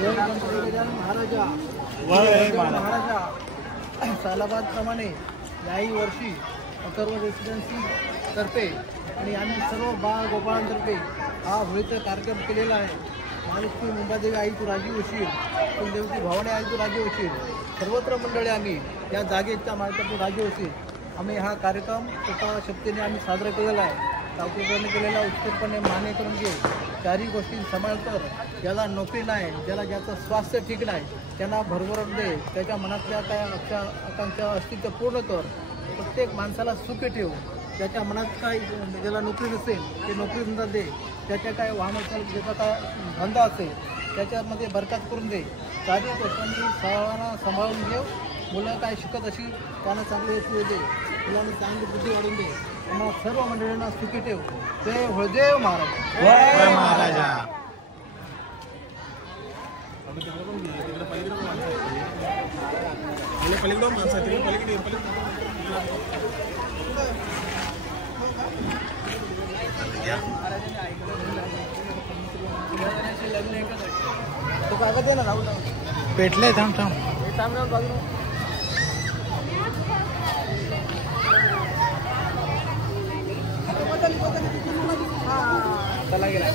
महाराजा सालाबादप्रमाणे याही वर्षी अथर्व रेसिडेन्सी तर्फे आणि आम्ही सर्व गोपाळांतर्फे हा होळीचा कार्यक्रम केलेला आहे. महालक्ष्मी मुंबादेवी आई तू राजी होशील, कुलदेवती भवानी आई तू राजी होशील, सर्वत्र मंडळी आम्ही या जागेच्या मालकातून राजी होशील. आम्ही हा कार्यक्रम स्वतः शक्तीने आम्ही साजरा केलेला आहे. सावकीपणे केलेला उत्तरपणे मान्य करून घे. चारही गोष्टी सांभाळ कर. ज्याला नोकरी नाही, ज्याचं स्वास्थ्य ठीक नाही त्यांना भरभरून दे. त्याच्या मनातल्या काय आकांक्षा असतील ते पूर्ण कर. प्रत्येक माणसाला सुखी ठेव. त्याच्या मनात काय ज्याला नोकरी नसेल ते नोकरी धंदा दे. त्याच्या काय वाहन असेल, ज्याचा काय धंदा असेल त्याच्यामध्ये बरकत करून दे. चारही गोष्टींनी सर्वांना सांभाळून घेऊ. मुलं काय शिकत असेल त्यांना चांगले यश दे. मुलांनी चांगली बुद्धी वाढून दे. आम्हाला सर्व मंडळींना सुखी ठेव. जय होळदेव महाराज. जय महाराजा. तो कागद आहे ना राहुल पेटले. थांब थांब बाजू चला गेला.